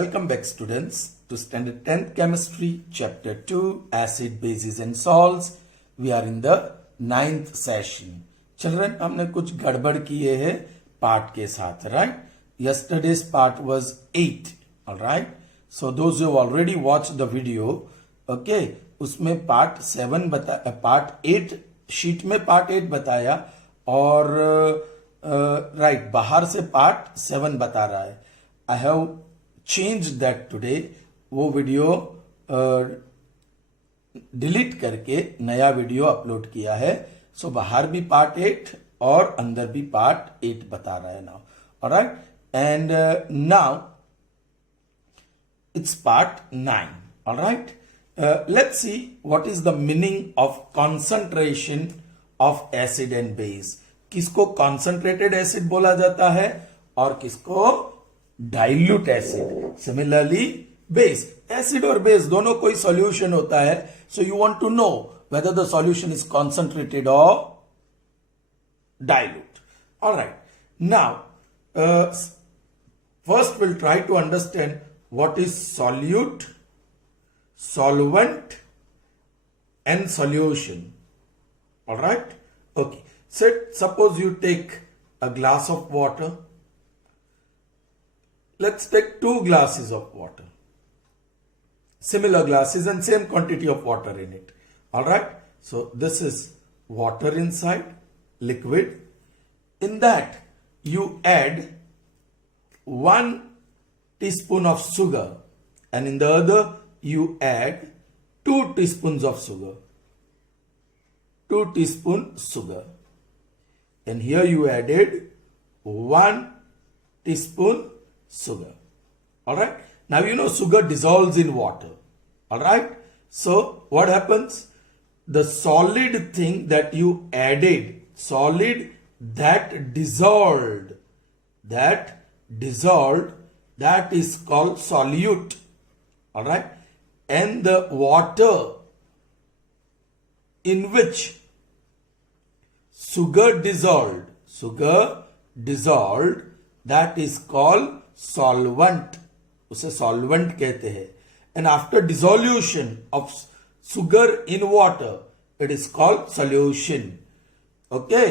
Welcome back students to standard 10th chemistry chapter 2 acid bases and salts. We are in the 9th session. Children, हमने कुछ गड़बड़ किए हैं part के साथ, right? Yesterday's part was 8, all right? So those who have already watched the video, okay, उसमें part 7 part 8 sheet में part 8 बताया और right बाहर से part 7 बता रहा है. I have changed that today. वो वीडियो डिलीट करके नया वीडियो अपलोड किया है. सो बाहर भी पार्ट 8 और अंदर भी पार्ट 8 बता रहा है now. Alright, and now it's part 9. Alright, let's see what is the meaning of concentration of acid and base. किसको कॉन्सेंट्रेटेड एसिड बोला जाता है और किसको dilute acid. Similarly base, acid और बेस दोनों कोई सॉल्यूशन होता है. So you want to know whether the solution is concentrated और dilute. Alright, now first will try to understand what is solute, solvent and solution. Alright, okay. Suppose you take a glass of water. Let's take 2 glasses of water. Similar glasses and same quantity of water in it. Alright. So this is water inside, liquid. In that you add 1 teaspoon of sugar and in the other you add 2 teaspoons of sugar. 2 teaspoons sugar. And here you added 1 teaspoon sugar. Alright. Now you know sugar dissolves in water. Alright. So what happens? The solid thing that you added, solid that dissolved, that is called solute. Alright. And the water in which sugar dissolved, that is called solvent. उसे solvent कहते हैं. And after dissolution of sugar in water, it is called solution. Okay.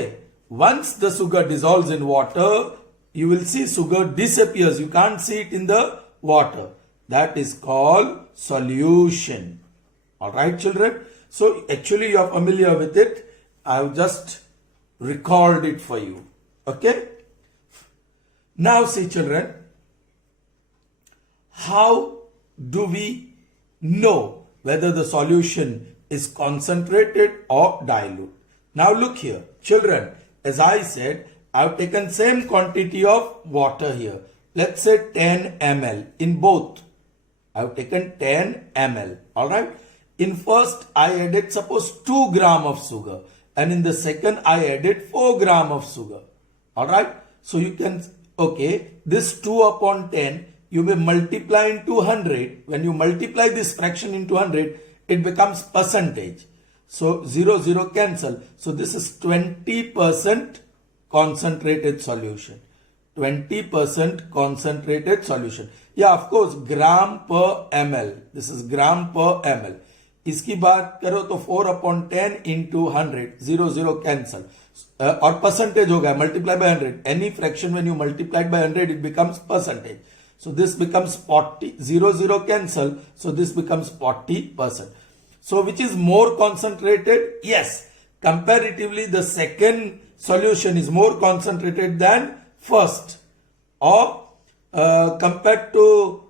Once the sugar dissolves in water, you will see sugar disappears. You can't see it in the water. That is called solution. Alright, children. So actually you are familiar with it. I have just recalled it for you. Okay. Now see children, how do we know whether the solution is concentrated or dilute? Now look here children, as I said, I have taken same quantity of water here. Let's say 10 ml in both. I have taken 10 ml. Alright. In first I added suppose 2 gram of sugar. And in the second, I added 4 gram of sugar. Alright. So you can, okay, this 2 upon 10, you may multiply into 100. When you multiply this fraction into 100, it becomes percentage. So 0 cancel. So this is 20% concentrated solution. 20% concentrated solution. Yeah, of course, gram per ml. This is gram per ml. इसकी बात करो तो 4 upon 10 into 100, 0 cancel. और percentage होगा multiply by 100. Any fraction when you multiply by 100, it becomes percentage. So this becomes 40, 0 cancel. So this becomes 40%. So which is more concentrated? Yes. Comparatively, the second solution is more concentrated than first. Or compared to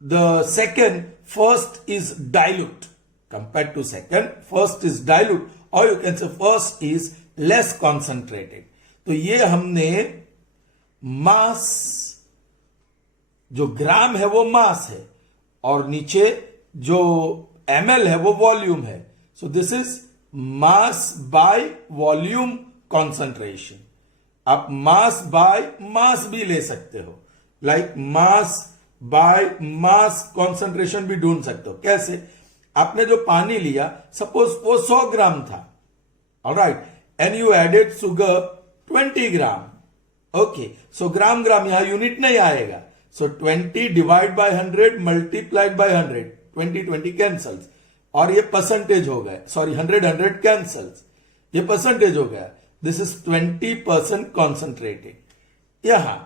the second, first is dilute. Compared to second, first is dilute. Or you can say first is less concentrated. तो ये हमने मास, जो ग्राम है वो मास है और नीचे जो ml है वो वॉल्यूम है. So this is mass by volume concentration. आप मास बाय मास भी ले सकते हो. Like mass by mass concentration भी ढूंढ सकते हो. कैसे? आपने जो पानी लिया, सपोज वो 100 ग्राम था. Alright, and you added sugar 20 gram. Okay, so gram यहां यूनिट नहीं आएगा. सो 20 divide by 100 multiplied by 100, 20 cancels, और ये परसेंटेज हो गया, सॉरी 100 कैंसल्स, ये परसेंटेज हो गया, दिस इज 20% कॉन्सेंट्रेटेड। यहां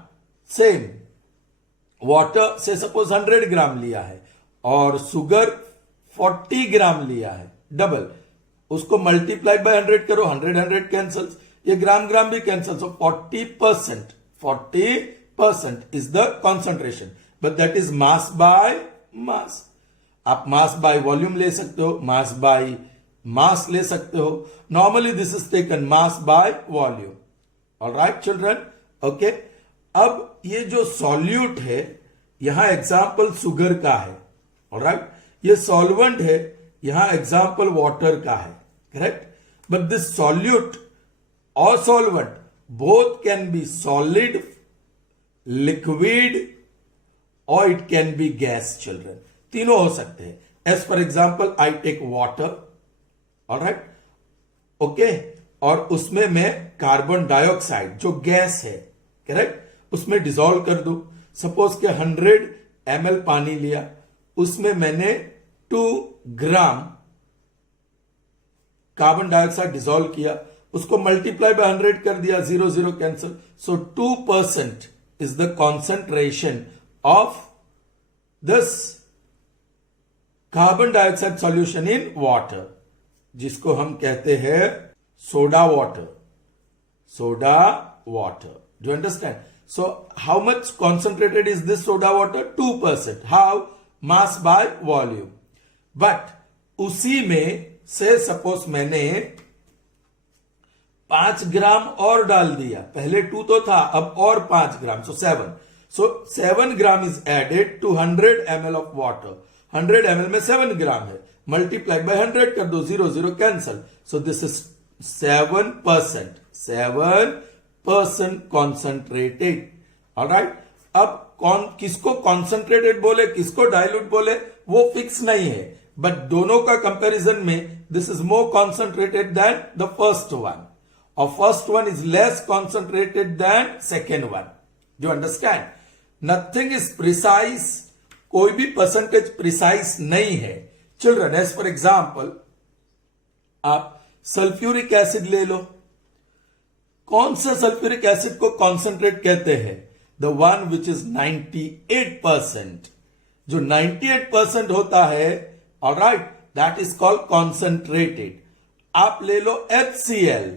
सेम वाटर से सपोज 100 ग्राम लिया है और शुगर 40 ग्राम लिया है, डबल, उसको मल्टीप्लाइड बाय 100 करो, 100 कैंसल्स, ये ग्राम ग्राम भी cancel, so 40% is the concentration, but that is mass by mass. आप मास बाय वॉल्यूम ले सकते हो, मास बाय मास ले सकते हो, normally this is taken mass by volume. Alright children, okay. अब ये जो सॉल्यूट है, यहां एग्जाम्पल शुगर का है, ऑलराइट, ये सॉल्वेंट है, यहां एग्जाम्पल वाटर का है, करेक्ट, बट दिस सॉल्यूट और solvent both can be solid, liquid or it can be gas children, तीनों हो सकते हैं। as for example I take water, alright, okay, और उसमें मैं कार्बन डाइऑक्साइड जो गैस है, करेक्ट, उसमें डिसॉल्व कर दूं। सपोज के 100 ml पानी लिया, उसमें मैंने 2 ग्राम कार्बन डाइऑक्साइड डिसॉल्व किया, उसको मल्टीप्लाई बाय 100 कर दिया, 0 cancel, so 2% is the concentration of this carbon dioxide solution in water, जिसको हम कहते हैं soda water, soda water. Do understand? So how much concentrated is this soda water? 2%। How? Mass by volume. But उसी में से suppose मैंने 5 ग्राम और डाल दिया, पहले 2 तो था, अब और 5 gram, so 7। So 7 gram is added to 100 ml of water. 100 ml में 7 ग्राम है, मल्टीप्लाइड बाय 100 कर दो, 0 cancel, so this is 7%, 7% concentrated. Alright, अब किसको कॉन्सेंट्रेटेड बोले, किसको डाइल्यूट बोले, वो फिक्स नहीं है, बट दोनों का कंपैरिजन में this is more concentrated than the first one, और first one is less concentrated than second one. Do understand? Nothing is precise, कोई भी परसेंटेज प्रिसाइज नहीं है चिल्ड्रन। एज फॉर एग्जाम्पल आप सल्फ्यूरिक एसिड ले लो, कौन सा सल्फ्यूरिक एसिड को कॉन्सेंट्रेट कहते हैं? The one which is 98%। जो 98% होता है, alright, that is called concentrated. आप ले लो HCl,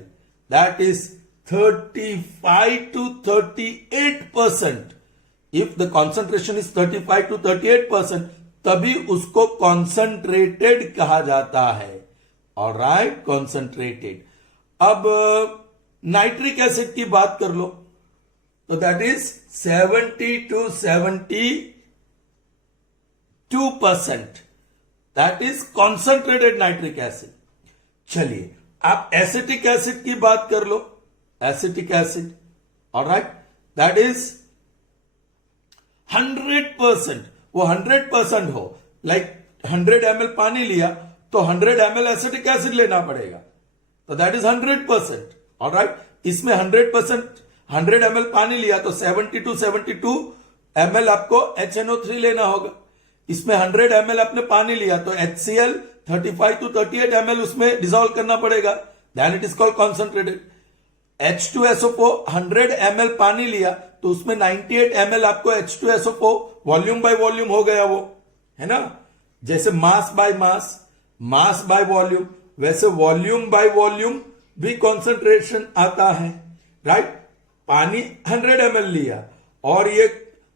that is 35 to 38%। If the concentration is 35 to 38%, तभी उसको कॉन्सेंट्रेटेड कहा जाता है। Alright, concentrated. अब नाइट्रिक एसिड की बात कर लो, तो that is 70 to 72%, that is concentrated nitric acid. चलिए आप एसिटिक एसिड की बात कर लो, acetic acid, alright, that is 100%, वो 100% हो, लाइक 100 ml पानी लिया तो 100 ml एसिटिक एसिड लेना पड़ेगा, तो दैट इज 100%। ऑलराइट, इसमें 100%, 100 ml पानी लिया तो 70 to 72 ml आपको HNO3 लेना होगा। इसमें 100 ml आपने पानी लिया तो HCl 35 to 38 ml उसमें डिसॉल्व करना पड़ेगा, then it is called concentrated. H2SO4 100 ml पानी लिया तो उसमें 98 ml आपको H2SO4 वॉल्यूम बाय वॉल्यूम हो गया, वो है ना। जैसे mass by mass, mass by volume, वैसे वॉल्यूम बाय वॉल्यूम भी कॉन्सेंट्रेशन आता है, राइट। पानी 100 ml लिया और ये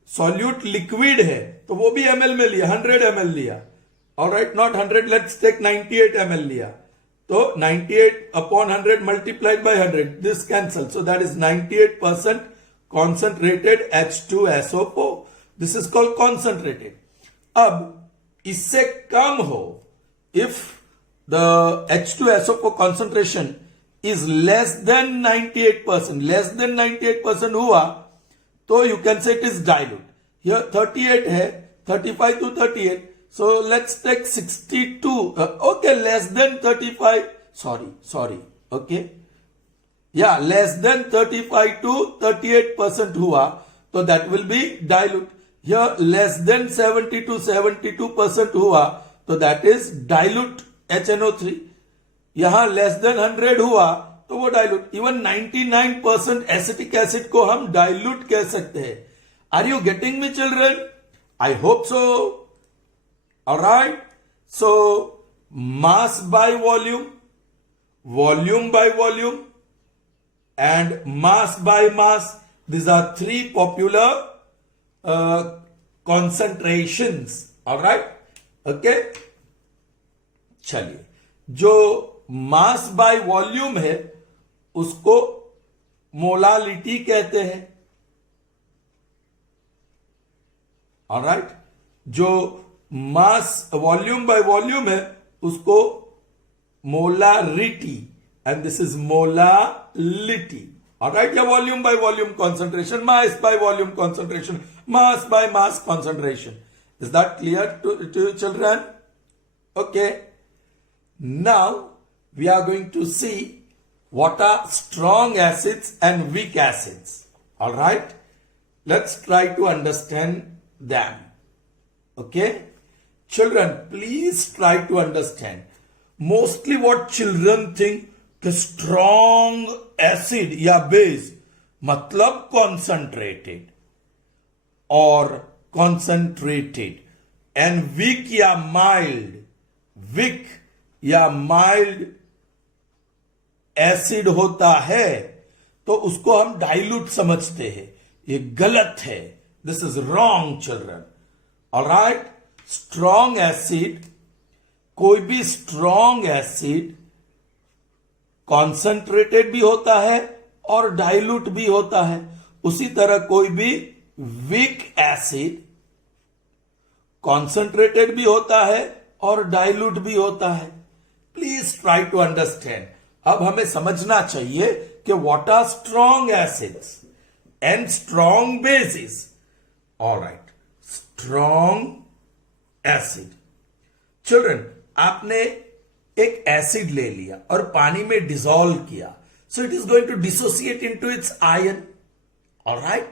सॉल्यूट लिक्विड है तो वो भी ml में लिया, 100 ml लिया, alright, not 100, let's take 98 ml लिया, तो 98 upon 100 multiplied by 100, this cancel, so that is 98% concentrated H2SO4, this is called concentrated। अब इससे कम हो, if the H2SO4 concentration is less than 98%, less than 98% हुआ तो you can say it is dilute। here 38 है, 35 to 38, so let's take 62, okay, less than 35, sorry, okay, yeah, less than 35 to 38% हुआ तो that will be dilute। here less than 70 to 72% हुआ तो that is dilute HNO3. यहां less than 100 हुआ तो वो dilute. Even 99% acetic acid को हम डाइल्यूट कह सकते हैं. Are you getting me children? I hope so. Alright. So mass by volume, volume by volume and mass by mass, these are three popular concentrations. all right, okay. चलिए, जो मास by volume है उसको molality कहते हैं. all right, जो mass volume by volume है उसको molarity, and this is molality. all right, या volume by volume concentration, mass by volume concentration, mass by mass concentration. Is that clear to you children? Okay. Now we are going to see what are strong acids and weak acids. all right, let's try to understand them. Okay children, please try to understand. Mostly what children think कि strong acid या base मतलब concentrated और concentrated, and week या mild, week या mild acid होता है तो उसको हम डाइल्यूट समझते हैं. ये गलत है. This is wrong children. Alright, strong acid, कोई भी स्ट्रॉन्ग एसिड कॉन्सेंट्रेटेड भी होता है और डाइल्यूट भी होता है. उसी तरह कोई भी वीक एसिड कॉन्सेंट्रेटेड भी होता है और डाइल्यूट भी होता है. Please try to understand. अब हमें समझना चाहिए कि what are strong acids and strong bases. Alright, strong acid. Children, आपने एक एसिड ले लिया और पानी में डिसॉल्व किया, so it is going to dissociate into its ion. Alright,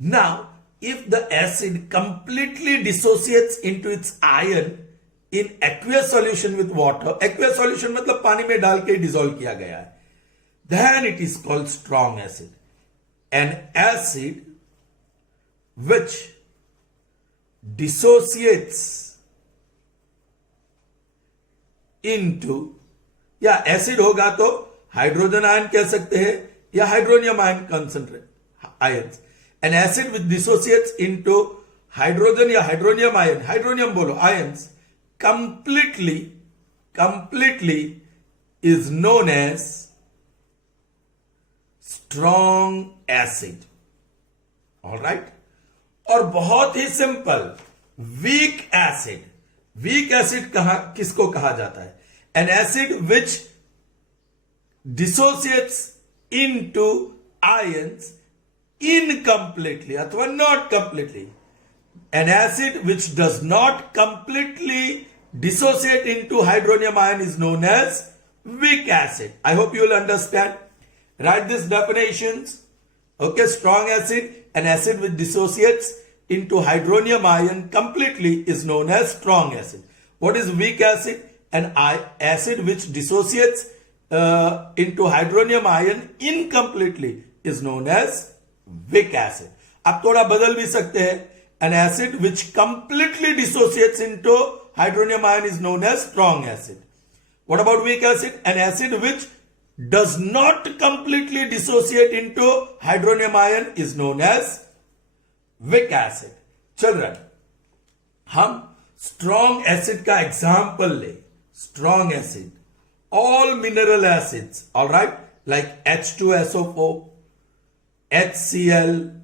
now if the acid completely dissociates into its ion in aqueous solution with water, aqueous solution मतलब पानी में डाल के डिसॉल्व किया गया है, then it is called strong acid. An acid which dissociates into, या acid होगा तो हाइड्रोजन आयन कह सकते हैं या hydronium ion concentrate ions. An acid which dissociates into hydrogen या हाइड्रोनियम आयन, हाइड्रोनियम बोलो, ions, completely is known as strong acid. all right, और बहुत ही simple, weak acid. Weak acid किसको कहा जाता है? An acid which dissociates into ions incompletely अथवा not completely. An acid which does not completely dissociate into hydronium ion is known as weak acid. I hope you will understand. Write these definitions. Okay, strong acid, an acid which dissociates into hydronium ion completely is known as strong acid. What is weak acid? An acid which dissociates into hydronium ion incompletely is known as weak acid. आप थोड़ा बदल भी सकते हैं. An acid which completely dissociates into hydronium ion is known as strong acid. What about weak acid? An acid which does not completely dissociate into hydronium ion is known as weak acid. Children, हम strong acid का example ले. Strong acid, all mineral acids, all right, like H2SO4, HCl,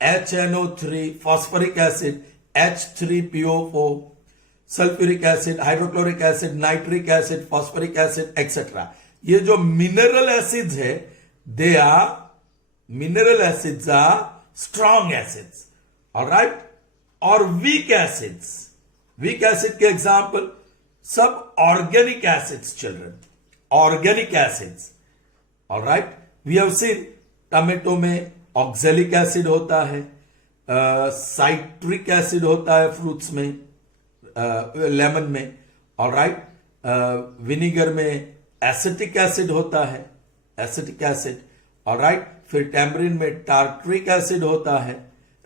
HNO3, phosphoric acid, H3PO4, sulfuric acid, hydrochloric acid, nitric acid, phosphoric acid, etc. ये जो mineral acids है, mineral acids are strong acids, all right. और weak acids के example सब organic acids, children, organic acids, all right. We have seen tomato में oxalic acid होता है, citric acid होता है फ्रूट्स में, लेमन में, ऑलराइट। विनीगर में एसिटिक एसिड होता है, एसिटिक एसिड, ऑलराइट। फिर टैमरिन में टार्ट्रिक एसिड होता है,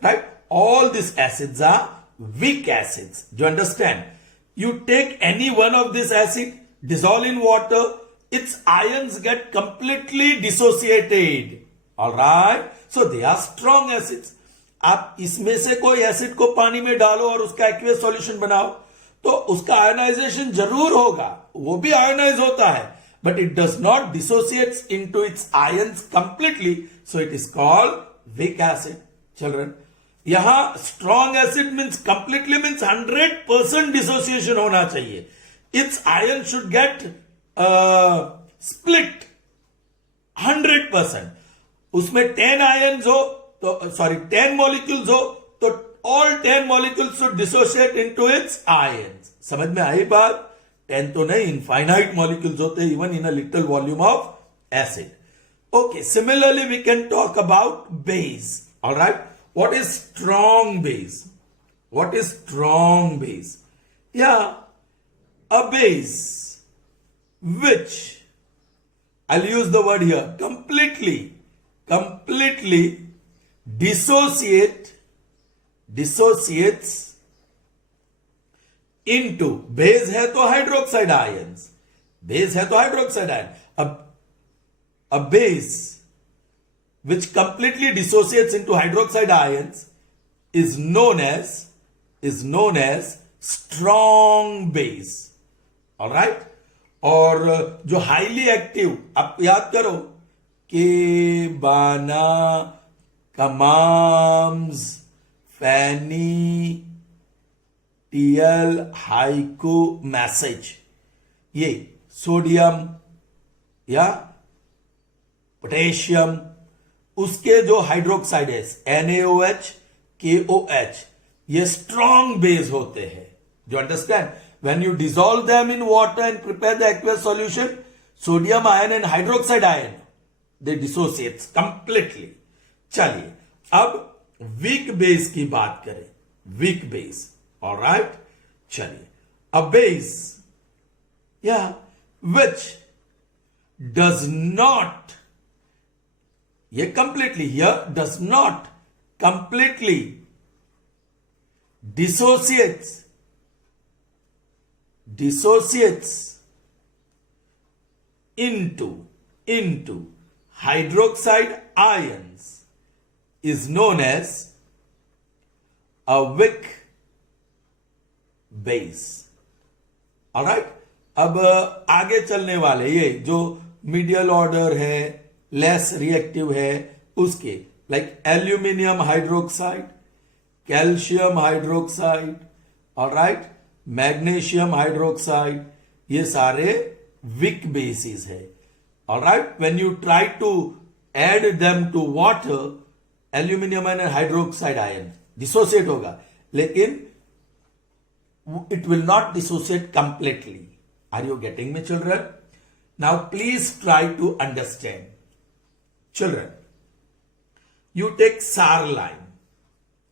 right. All this acids are weak acids, do you understand? You take any one of this acid, dissolve in water, its ions get completely dissociated, alright? So they are strong acids. आप इसमें से कोई acid को पानी में डालो और उसका एक्वियस सॉल्यूशन बनाओ तो उसका आयोनाइजेशन जरूर होगा, वो भी आयोनाइज होता है, but it does not dissociates into its ions completely, so it is called weak acid, children. यहां strong acid means completely means 100% dissociation होना चाहिए. It's ion should get split 100%. उसमें 10 आयन्स हो तो 10 मॉलिक्यूल्स हो तो all 10 molecules should dissociate into it's ions. समझ में आई बात? 10 तो नहीं, इनफाइनाइट मॉलिक्यूल्स होते हैं even in a little volume of acid. Okay, similarly we can talk about base. All right, what is strong base? What is strong base? Yeah, a base which, I'll use the word here, completely dissociates into, base है तो hydroxide ions, base है तो hydroxide ion. अब a base which completely dissociates into hydroxide ions is known as strong base. All right? और जो highly active, आप याद करो के बाना, कमाम्स, फैनी, टीएल, हाइको, मैसेज, ये सोडियम या पोटेशियम, उसके जो हाइड्रोक्साइड है NaOH, KOH, ये स्ट्रॉन्ग बेस होते हैं. जो understand? When you dissolve them in water and prepare the aqueous solution, sodium ion and hydroxide ion they dissociate completely. चलिए अब वीक बेस की बात करें. Weak base, alright. चलिए, अ बेस या विच डज नॉट, ये completely here does not completely dissociates into hydroxide ions is known as a weak base. alright, अब आगे चलने वाले ये जो मीडियल ऑर्डर है, लेस रिएक्टिव है, उसके like aluminium hydroxide, calcium hydroxide, alright, magnesium hydroxide, ये सारे वीक बेसिस है. Alright, when you try to add them to water, aluminium and hydroxide ion dissociate होगा, लेकिन it will not dissociate completely. Are you getting me, children? Now please try to understand. Children, you take sour lime.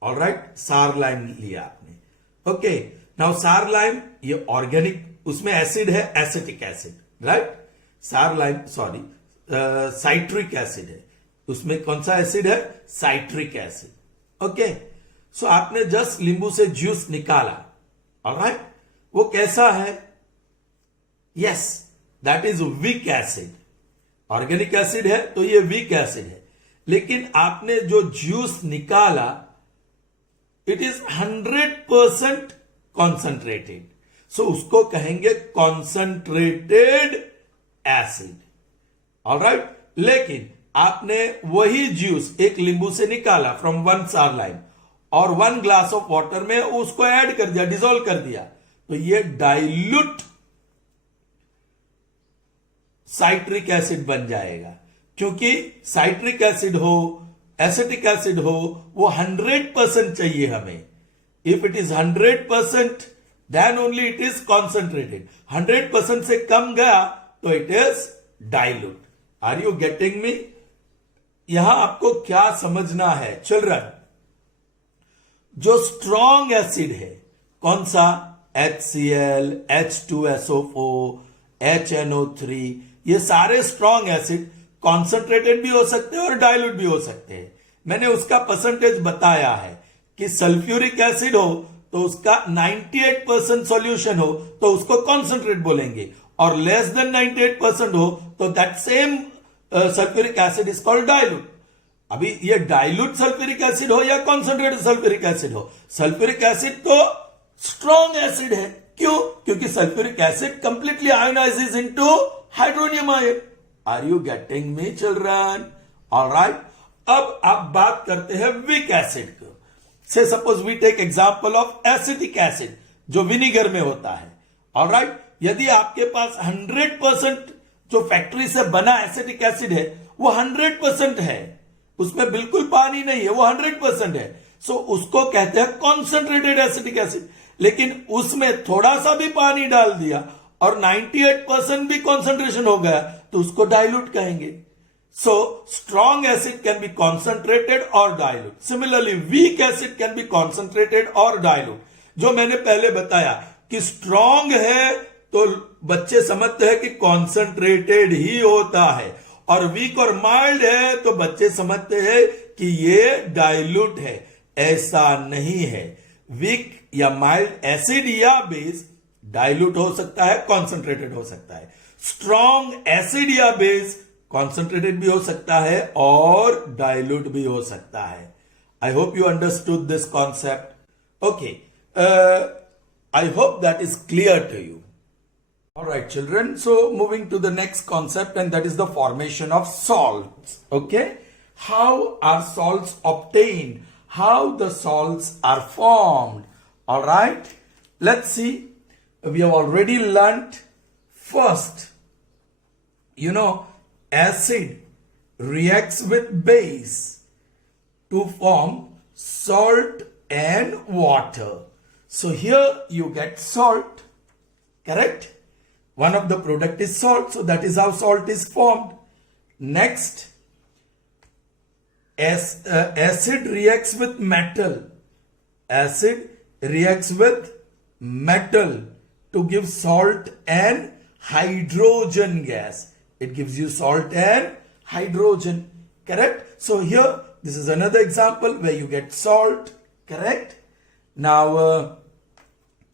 All right, sour lime लिया आपने. Okay, now sour lime ये organic, उसमें acid है, acetic acid, right. sour lime, sorry, citric acid है, उसमें कौन सा acid है? Citric acid. ओके, सो आपने जस्ट नींबू से जूस निकाला. ऑलराइट, वो कैसा है? Yes, that is weak acid. Organic acid है तो ये वीक एसिड है, लेकिन आपने जो जूस निकाला इट इज 100% कॉन्सेंट्रेटेड, सो उसको कहेंगे कॉन्सेंट्रेटेड एसिड. ऑलराइट, लेकिन आपने वही जूस एक नींबू से निकाला फ्रॉम 1 sour lime और 1 ग्लास ऑफ वाटर में उसको ऐड कर दिया, डिसॉल्व कर दिया, तो ये डाइल्यूट साइट्रिक एसिड बन जाएगा. क्योंकि साइट्रिक एसिड हो, एसिटिक एसिड हो, वो 100% चाहिए हमें. If it is 100% then only it is concentrated. 100% से कम गया तो it is dilute. Are you getting me? यहां आपको क्या समझना है चिल्ड्रन? जो स्ट्रॉन्ग एसिड है, कौन सा, HCl, H2SO4, HNO3, ये सारे स्ट्रॉन्ग एसिड कॉन्सेंट्रेटेड भी हो सकते हैं और डाइल्यूट भी हो सकते हैं। मैंने उसका परसेंटेज बताया है कि सल्फ्यूरिक एसिड हो तो उसका 98% सॉल्यूशन हो तो उसको कॉन्सेंट्रेट बोलेंगे, और लेस देन 98% हो तो that same sulphuric acid is called dilute. अभी ये डाइल्यूट सल्फ्यूरिक एसिड हो या कॉन्सेंट्रेटेड सल्फ्यूरिक एसिड हो, सल्फ्यूरिक एसिड तो स्ट्रॉन्ग एसिड है। क्यों? क्योंकि sulphuric acid completely ionises into hydronium ion. Are you getting me children? Alright, अब आप बात करते हैं वीक एसिड को। Say suppose we take example of acetic acid जो विनीगर में होता है। ऑलराइट, यदि आपके पास 100% जो फैक्ट्री से बना एसिटिक एसिड है वो 100% है, उसमें बिल्कुल पानी नहीं है, वो 100% है, सो उसको कहते हैं कॉन्सेंट्रेटेड एसिटिक एसिड। लेकिन उसमें थोड़ा सा भी पानी डाल दिया और 98% भी कॉन्सेंट्रेशन हो गया तो उसको डाइल्यूट कहेंगे। So strong acid can be concentrated और dilute. Similarly weak acid can be concentrated और डाइल्यूट। जो मैंने पहले बताया कि स्ट्रॉन्ग है तो बच्चे समझते हैं कि कॉन्सेंट्रेटेड ही होता है, और वीक और माइल्ड है तो बच्चे समझते हैं कि ये डाइल्यूट है। ऐसा नहीं है, वीक या माइल्ड एसिड या बेस डाइल्यूट हो सकता है, कॉन्सेंट्रेटेड हो सकता है। स्ट्रॉन्ग एसिड या बेस कॉन्सेंट्रेटेड भी हो सकता है और डाइल्यूट भी हो सकता है। I hope you understood this concept. Okay, I hope that is clear to you. All right, children. So moving to the next concept, and that is the formation of salts. Okay, how are salts obtained? How the salts are formed? All right, let's see. We have already learnt first. You know, acid reacts with base to form salt and water. So here you get salt, correct? One of the product is salt, so that is how salt is formed. Next, acid reacts with metal. Acid reacts with metal to give salt and hydrogen gas. It gives you salt and hydrogen, correct? So here, this is another example where you get salt, correct? Now,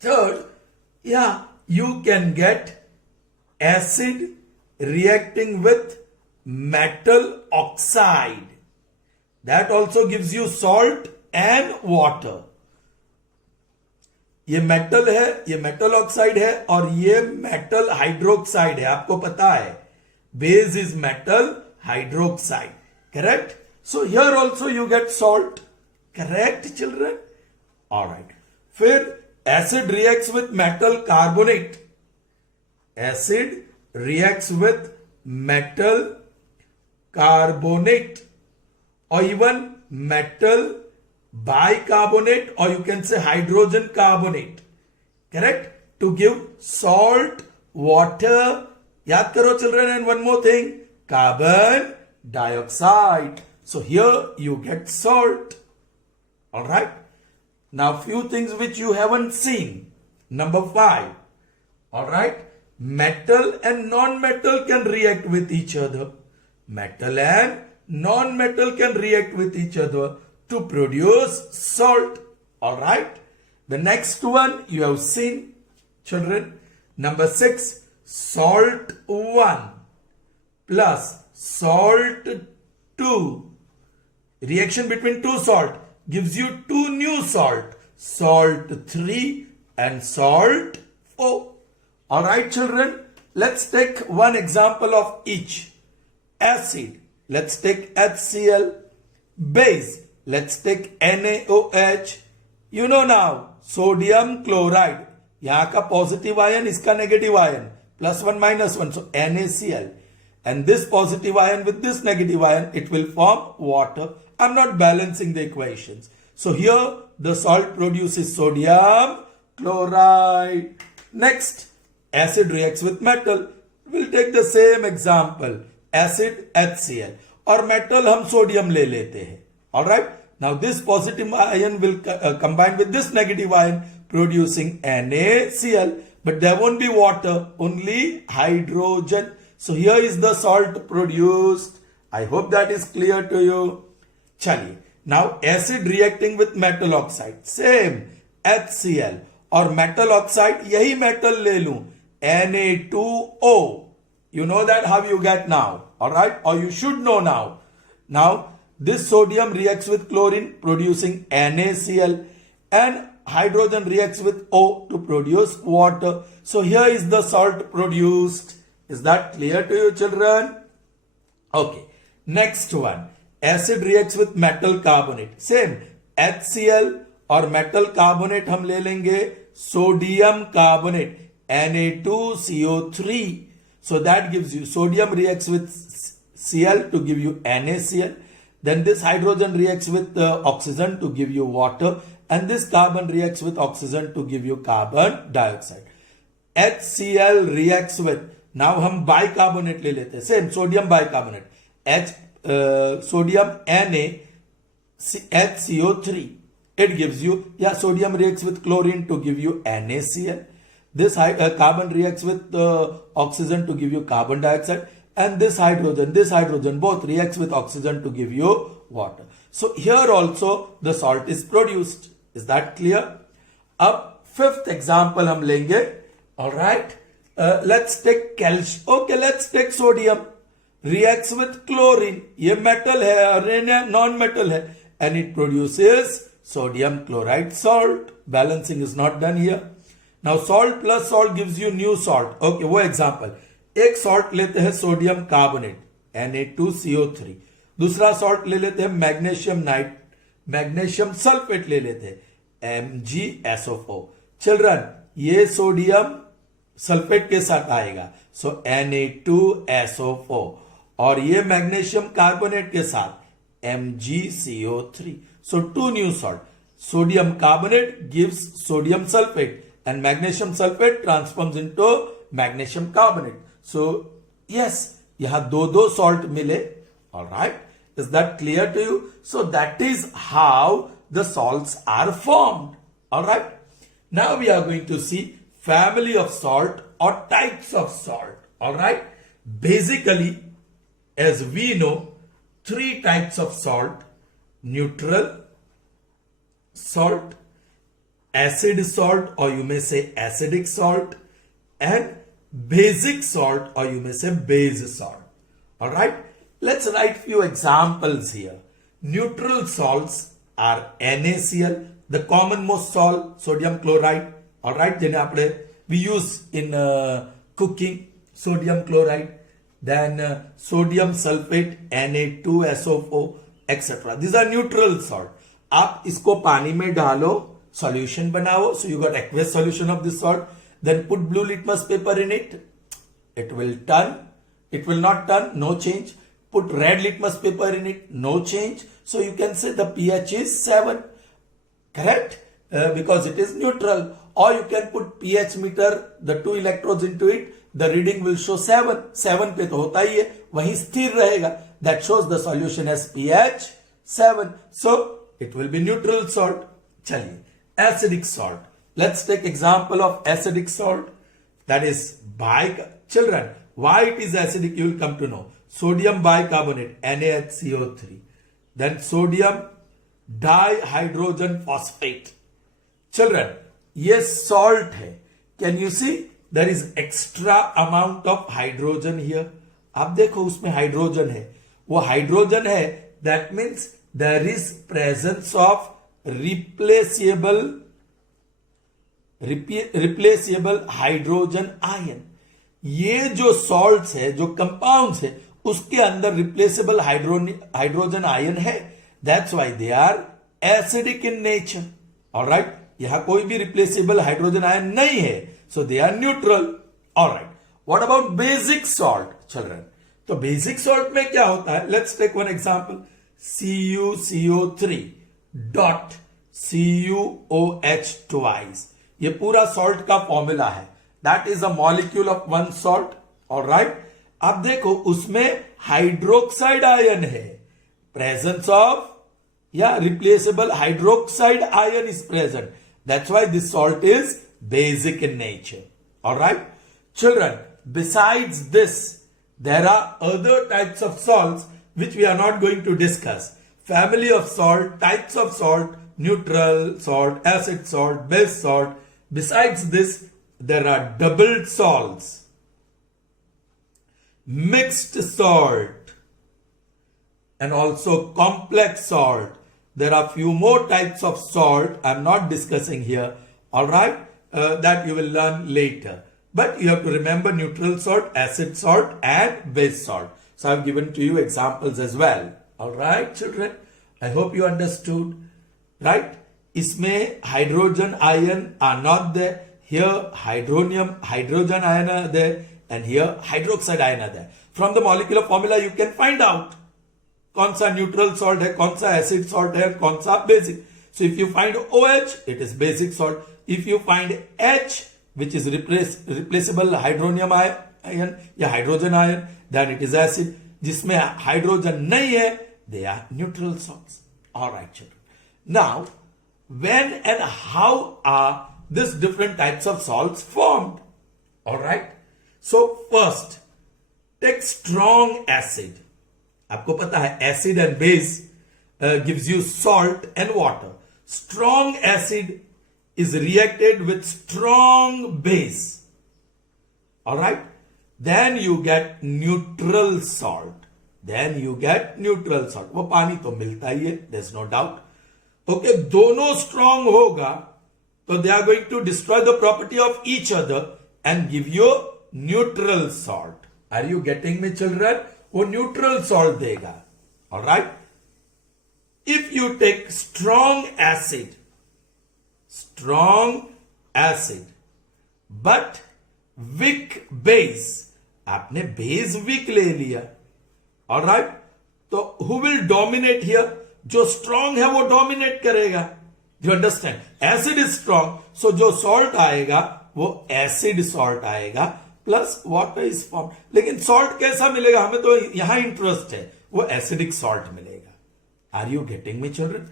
third, yeah, you can get acid reacting with metal oxide. That also gives you salt and water. ये metal है, ये metal oxide है, और ये metal hydroxide है। आपको पता है base is metal hydroxide, correct? So here also you get salt, correct children? Alright, फिर acid reacts with metal carbonate. Acid reacts with metal carbonate or even metal bicarbonate, or you can say hydrogen carbonate, correct? To give salt, water. Yaad karo children, and one more thing, carbon dioxide. So here you get salt. All right. Now few things which you haven't seen. Number 5. All right. Metal and non-metal can react with each other. Metal and non-metal can react with each other to produce salt. All right. The next one you have seen, children. Number 6, salt 1 plus salt 2. Reaction between two salt gives you 2 new salt. Salt 3 and salt 4. All right, children, let's take one example of each. Acid, let's take HCl. Base, let's take NaOH. You know now, sodium chloride. यहाँ का positive ion, इसका negative ion. +1 -1, so NaCl. And this positive ion with this negative ion, it will form water. I'm not balancing the equations. So here, the salt produces sodium chloride. Next, acid reacts with metal. We'll take the same example. Acid HCl. और metal हम sodium ले लेते हैं. Alright. Now this positive ion will combine with this negative ion, producing NaCl. But there won't be water, only hydrogen. So here is the salt produced. I hope that is clear to you. Chaliye. Now acid reacting with metal oxide. Same HCl और metal oxide, यही metal ले लूं, Na2O. You know that how you get now, alright? Or you should know now. Now, this sodium reacts with chlorine producing NaCl and hydrogen reacts with O to produce water. So here is the salt produced. Is that clear to you, children? Okay. Next one. Acid reacts with metal carbonate. Same. HCl और metal carbonate हम ले लेंगे sodium carbonate Na2CO3. So that gives you sodium reacts with Cl to give you NaCl. Then this hydrogen reacts with oxygen to give you water. And this carbon reacts with oxygen to give you carbon dioxide. HCl reacts with, now हम bicarbonate ले लेते हैं, same sodium bicarbonate, sodium NaHCO3. It gives you, yeah, sodium reacts with chlorine to give you NaCl. This carbon reacts with oxygen to give you carbon dioxide. And this hydrogen both reacts with oxygen to give you water. So here also the salt is produced. Is that clear? Up fifth example हम लेंगे. Alright. Let's take calcium. Okay, let's take sodium. Reacts with chlorine. ये metal है और non-metal है. And it produces sodium chloride salt. Balancing is not done here. Now salt plus salt gives you new salt. Okay, वो example. एक salt लेते हैं sodium carbonate Na2CO3. दूसरा salt ले लेते हैं magnesium nitrate, magnesium sulfate ले लेते हैं MgSO4. Children, ये sodium sulfate के साथ आएगा, so Na2SO4. और ये magnesium carbonate के साथ MgCO3. So two new salt. Sodium carbonate gives sodium sulfate and magnesium sulfate transforms into magnesium carbonate. So yes, यहाँ दो salt मिले. Alright, is that clear to you? So that is how the salts are formed. Alright, now we are going to see family of salt or types of salt. Alright, basically as we know, three types of salt: neutral salt, acid salt, or you may say acidic salt, and basic salt, or you may say base salt. Alright, let's write few examples here. Neutral salts are NaCl, the commonmost salt, sodium chloride. Alright, we use in cooking, sodium chloride. Then sodium sulfate, Na2SO4, etc. These are neutral salt. आप इसको पानी में डालो, solution बनाओ, so you got aqueous solution of this salt. Then put blue litmus paper in it. It will turn. It will not turn. No change. Put red litmus paper in it. No change. So you can say the pH is 7. Correct? Because it is neutral. Or you can put pH meter, the 2 electrodes into it. The reading will show 7. 7 पे तो होता ही है. वहीं स्थिर रहेगा. That shows the solution as pH 7. So it will be neutral salt. चलिए. Acidic salt. Let's take example of acidic salt. That is children, why it is acidic you will come to know. Sodium bicarbonate, NaHCO3. Then sodium dihydrogen phosphate. Children, ये salt है. Can you see? There is extra amount of hydrogen here. आप देखो उसमें hydrogen है. वो hydrogen है. That means there is presence of replaceable hydrogen ion. ये जो सॉल्ट्स है, जो कंपाउंड्स है, उसके अंदर रिप्लेसेबल हाइड्रोजन आयन है. That's why they are acidic in nature. Alright, यहां कोई भी रिप्लेसेबल हाइड्रोजन आयन नहीं है, so they are neutral. Alright, what about basic salt children? तो बेसिक सॉल्ट में क्या होता है? Let's take one example. CuCO3 dot CuOH twice. ये पूरा सॉल्ट का फॉर्मूला है. That is a molecule of one salt. Alright, अब देखो उसमें हाइड्रोक्साइड आयन है. Presence of Yeah, replaceable hydroxide ion is present. That's why this salt is basic in nature. Alright? Children, besides this, there are other types of salts which we are not going to discuss. Family of salt, types of salt, neutral salt, acid salt, base salt. Besides this, there are doubled salts, mixed salt, and also complex salt. There are few more types of salt I'm not discussing here. Alright, that you will learn later. But you have to remember neutral salt, acid salt and base salt. So I've given to you examples as well. Alright children, I hope you understood. Right? इसमें hydrogen ion are not there. Here hydrogen ion are there. And here hydroxide ion are there. From the molecular formula you can find out कौन सा neutral salt है, कौन सा acid salt है, कौन सा basic. So if you find OH, it is basic salt. If you find H, which is replaceable hydronium ion या hydrogen ion, then it is acid. जिसमें हाइड्रोजन नहीं है, they are neutral salts. Alright children. Now, when and how are these different types of salts formed? Alright. So first, take strong acid. आपको पता है acid and base gives you salt and water. Strong acid is reacted with strong base. Alright? Then you get neutral salt. Then you get neutral salt. वो पानी तो मिलता ही है, there's no doubt. Okay, दोनों strong होगा तो they are going to destroy the property of each other and give you neutral salt. Are you getting me children? वो neutral salt देगा. Alright. If you take strong acid but weak base, आपने base weak ले लिया. Alright. तो who will dominate here? जो strong है वो dominate करेगा. You understand? Acid is strong, so जो सॉल्ट आएगा वो एसिड सॉल्ट आएगा प्लस वाटर इज फॉर्म. लेकिन सॉल्ट कैसा मिलेगा? हमें तो यहां इंटरेस्ट है, वो एसिडिक सॉल्ट मिलेगा. Are you getting me children?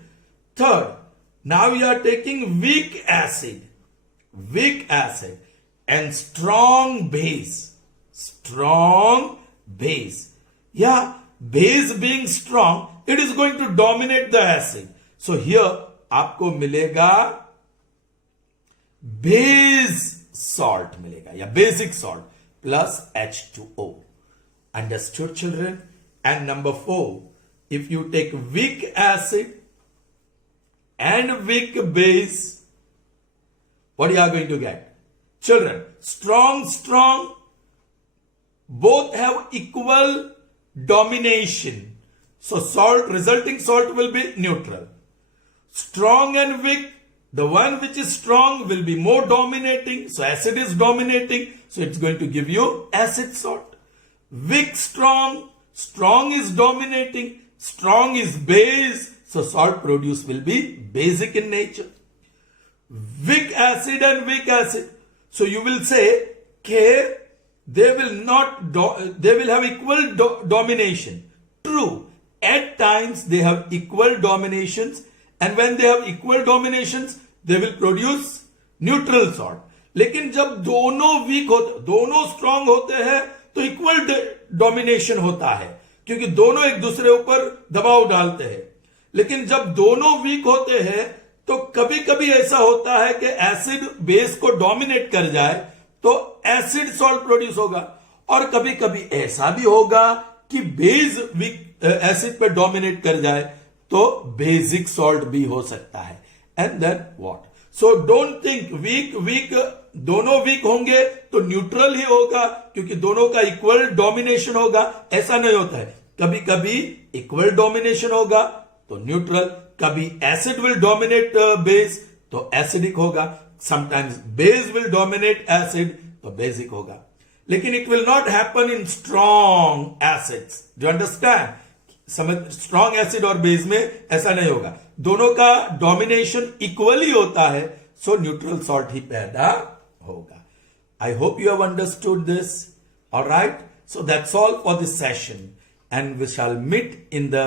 Third, now you are taking weak acid and strong base. या base being strong, it is going to dominate the acid. So here आपको मिलेगा बेस salt मिलेगा या basic salt plus H2O. Understood children? And number 4, if you take weak acid and weak base, what you are going to get? Children, strong, both have equal domination. So resulting salt will be neutral. Strong and weak, the one which is strong will be more dominating. So acid is dominating. So it's going to give you acid salt. Weak, strong is dominating. Strong is base. So salt produced will be basic in nature. Weak acid and weak acid. So you will say, okay, they will have equal domination. True. At times they have equal dominations. And when they have equal dominations, they will produce neutral salt. लेकिन जब दोनों strong होते हैं तो equal domination होता है, क्योंकि दोनों एक दूसरे ऊपर दबाव डालते हैं. लेकिन जब दोनों वीक होते हैं तो कभी कभी ऐसा होता है कि एसिड बेस को डोमिनेट कर जाए तो एसिड सॉल्ट प्रोड्यूस होगा, और कभी कभी ऐसा भी होगा कि बेस एसिड पर डोमिनेट कर जाए तो बेसिक सॉल्ट भी हो सकता है. And then what? So don't think weak दोनों वीक होंगे तो न्यूट्रल ही होगा क्योंकि दोनों का इक्वल डोमिनेशन होगा. ऐसा नहीं होता है. कभी कभी इक्वल डोमिनेशन होगा तो न्यूट्रल, कभी एसिड विल डोमिनेट बेस तो एसिडिक होगा, sometimes base will dominate acid तो बेसिक होगा. लेकिन it will not happen in strong acids. Do understand? Strong acid और बेस में ऐसा नहीं होगा. दोनों का डोमिनेशन इक्वली होता है, सो न्यूट्रल सॉल्ट ही पैदा होगा. आई hope you have understood this. Alright, so that's all for this session, and we shall meet in the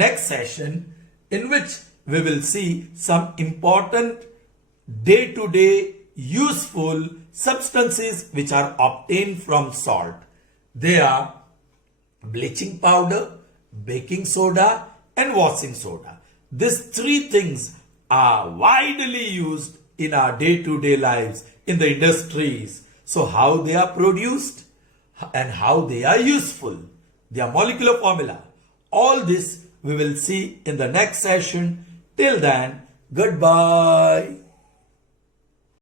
next session in which we will see some important day-to-day useful substances which are obtained from salt. They are bleaching powder, baking soda, and washing soda. These three things are widely used in our day-to-day lives in the industries. So how they are produced and how they are useful, their molecular formula, all this we will see in the next session. Till then, goodbye.